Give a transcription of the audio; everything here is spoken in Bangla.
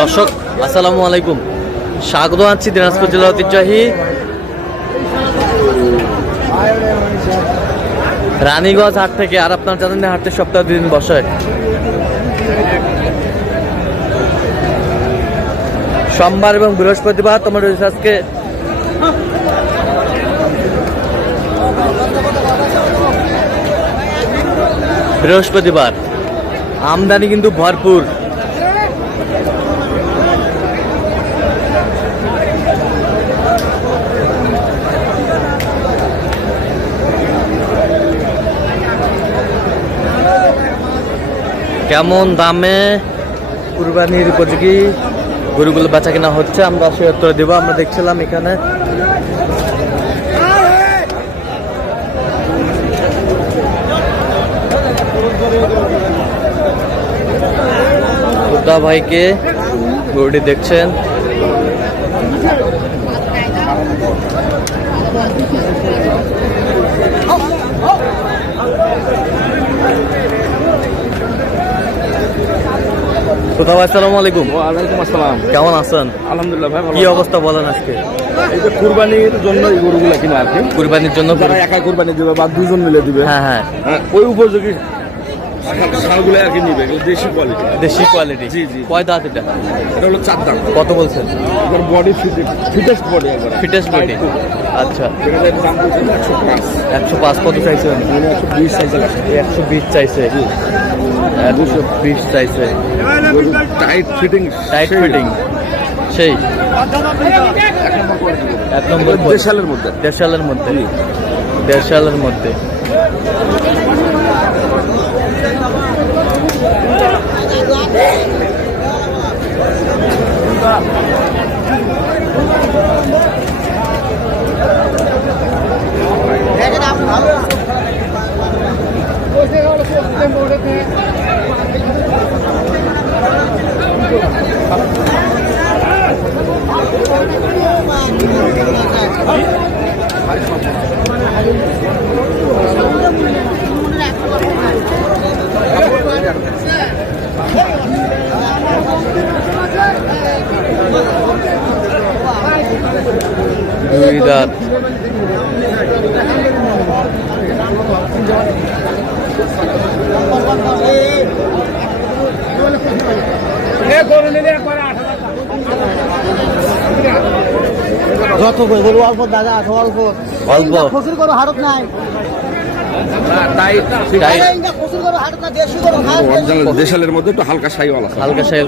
দর্শক আসসালামু আলাইকুম, স্বাগত আছি দিনাজপুর জেলা ঐতিহ্যবাহী রানীগঞ্জ হাট থেকে। আর আপনার জানেন না, হাটে সপ্তাহে 2 দিন বসে, সোমবার এবং বৃহস্পতিবার। তোমার আজকে বৃহস্পতিবার, আমদানি কিন্তু ভরপুর। কেমন দামে কুরবানির উপযোগী গরুগুলো বেচা কেনা হচ্ছে আমরা সে উত্তর দেবো। আমরা দেখছিলাম এখানে বুদ্ধা ভাইকে গরুটি দেখছেন। কোথাও আসসালামু আলাইকুম। ওয়ালাইকুম আসসালাম। কেমন আছেন? আলহামদুলিল্লাহ ভাই, কি অবস্থা বলেন আজকে? এই যে কুরবানির জন্য এই গরুগুলো কিনা আর কি, কুরবানির জন্য যারা একা কুরবানি দিবে বা দুজন মিলে দিবে, হ্যাঁ হ্যাঁ, ওই উপযোগী ষাঁড়গুলো আর কি নিবে, এগুলো দেশি কোয়ালিটি। দেশি কোয়ালিটি। জি জি। কয় দাঁত এটা? এটা হলো 4 দাঁত। কত বলছেন? এর বডি ফিটেস্ট বডি একবার, ফিটেস্ট বডি। আচ্ছা, এটার দাম বলছেন 105। 105 কত চাইছেন? 120 চাইছে। 120 চাইছে, 120 চাইছে। টাইট ফিটিং, টাইট ফিটিং সেই এক নম্বর দেশালের মধ্যে। দেড়শালের মধ্যে, দেড়শালের মধ্যে। দুই দাঁত। যত গরু অল্প দাদা, অল্প অল্প প্রচুর গরু হারত নাই, টাইট। প্রচুর গরু হারত না, দেশি গরু দেশালের মধ্যে একটু হালকা সাইওয়াল আছে। হালকা সাইল।